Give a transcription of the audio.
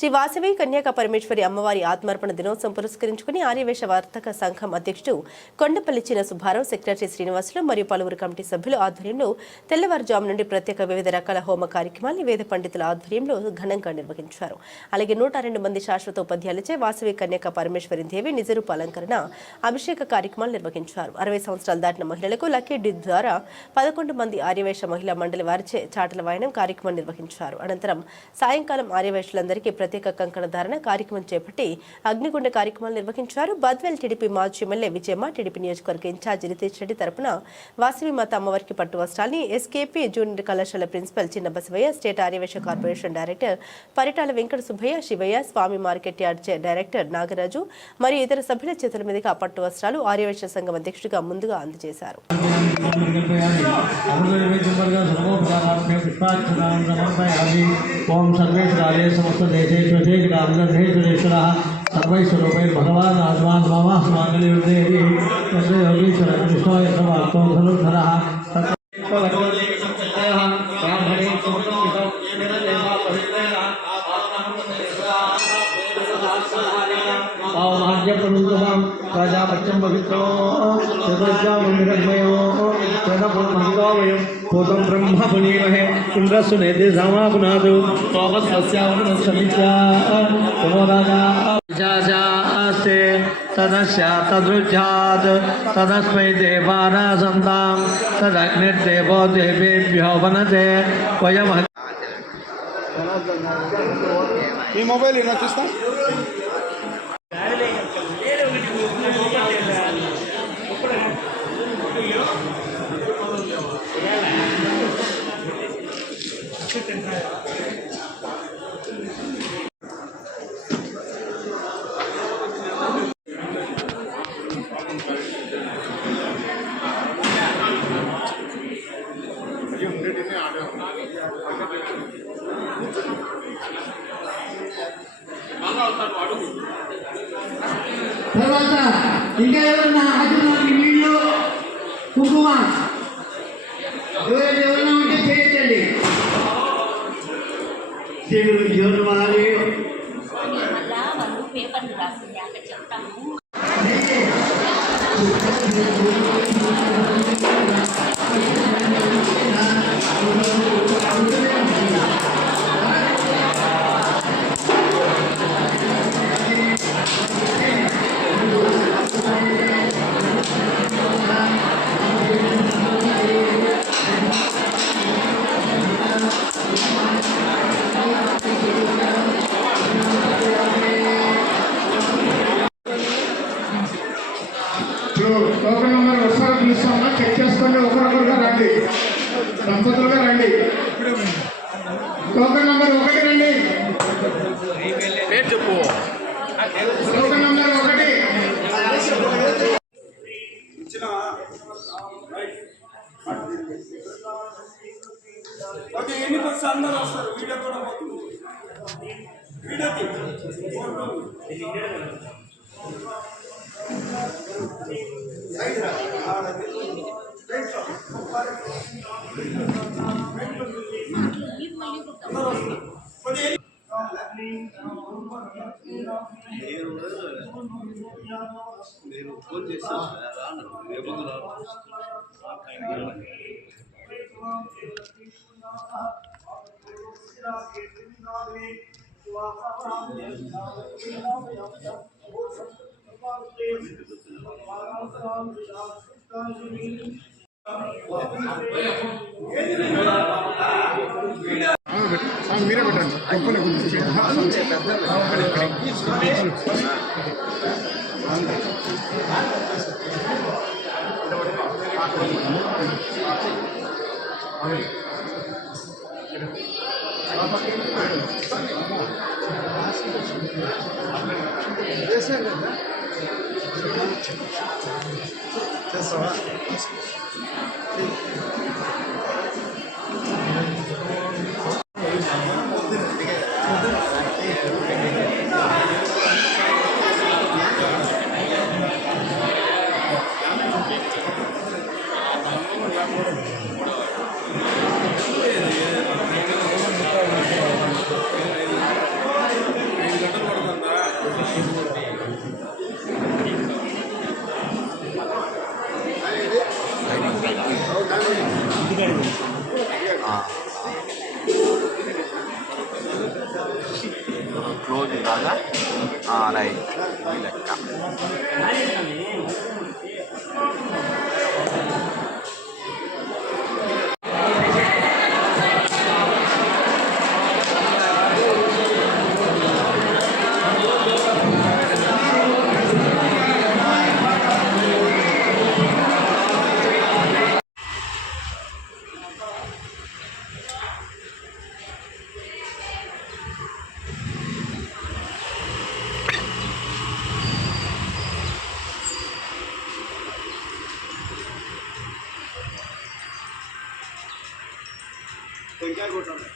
శ్రీ వాసవి కన్యాక పరమేశ్వరి అమ్మవారి ఆత్మార్పణ దినోత్సవం పురస్కరించుకుని ఆర్యవేశ వర్తక సంఘం అధ్యక్షుడు కొండపల్లి చిన సుబ్బారావు, సెక్రటరీ శ్రీనివాసులు మరియు పలువురు కమిటీ సభ్యుల ఆధ్వర్యంలో తెల్లవారుజాము నుండి ప్రత్యేక వివిధ రకాల హోమ కార్యక్రమాలను వేద పండితుల ఆధ్వర్యంలో ఘనంగా నిర్వహించారు. అలాగే 102 మంది శాశ్వత ఉపాధ్యాయులచే వాసవి కన్యాక పరమేశ్వరి దేవి నిజరూప అలంకరణ అభిషేక కార్యక్రమాలు నిర్వహించారు. 60 సంవత్సరాలు దాటిన మహిళలకు లక్కీ డి ద్వారా 11 మంది ఆర్యవేశ మహిళా మండలి వారిచే చాటల వాయనం కార్యక్రమం నిర్వహించారు. అనంతరం సాయంకాలం ఆర్యవేశులందరికీ ప్రత్యేక కంకణ ధారణ కార్యక్రమం చేపట్టి అగ్నిగుండ కార్యక్రమాలు నిర్వహించారు. బద్వేల్ టీడీపీ మాజీ ఎమ్మెల్యే విజయమ్మ, టీడీపీ నియోజకవర్గ ఇన్ఛార్జ్ రితేష్ రెడ్డి తరపున వాసవి మాత అమ్మవారికి పట్టు వస్త్రాన్ని ఎస్కేపీ జూనియర్ కళాశాల ప్రిన్సిపల్ చిన్న బసవయ్య, స్టేట్ ఆర్యవేశ కార్పొరేషన్ డైరెక్టర్ పరిటాల వెంకట సుబ్బయ్య, శివయ్య, స్వామి మార్కెట్ యార్డ్ డైరెక్టర్ నాగరాజు మరియు ఇతర సభ్యుల చేతుల మీదుగా పట్టు వస్త్రాలు ఆర్యవేశ సంఘం అధ్యక్షుడిగా ముందుగా అందజేశారు. भगवान आत्मान मांगल्योदेवी योगीश्वर कृष्णाय सर्वार्थोधनुधरः प्रजापत्यं पवित्रो यदो भूतं ब्रह्म पुनीमहे इंद्रस्य नेते सामा पुनादो तमोराजासे तदस्या तदृज्यात् तदस्मै देवानासन्तां तदग्निर्देवो देवेभ्यो वनते वयम् ఈ మొబైల్ ఇలా చూస్తా తర్వాత ఇంకా ఎవరన్నా ఆచరణకి నీళ్ళు కుంకుమ ఎవరైనా ఉంటే చేయించండి. దేవుడు మారి పేపర్ రాసింది అక్కడ చెప్తాము. టోకెన్ నెంబర్ ఒకసారి పిలుస్తామా, చెక్ చేసుకోండి. ఒకరొకరుగా రండి, దంపతులుగా రండి. టోకెన్ నెంబర్ 1 రండి. చెప్పు. Token number 1. ఓకే, ఎన్నికి వస్తే అందరూ వస్తారు. వీడియో కూడా పోతుంది. వీడియో నేను ఫోన్ చేస్తాను. మీరే పెట్టండి. చేస్తావా? క్లోజ్ ఇలాగా రైట్ ఈ లెక్క. టెంకాయ కొట్టాలి.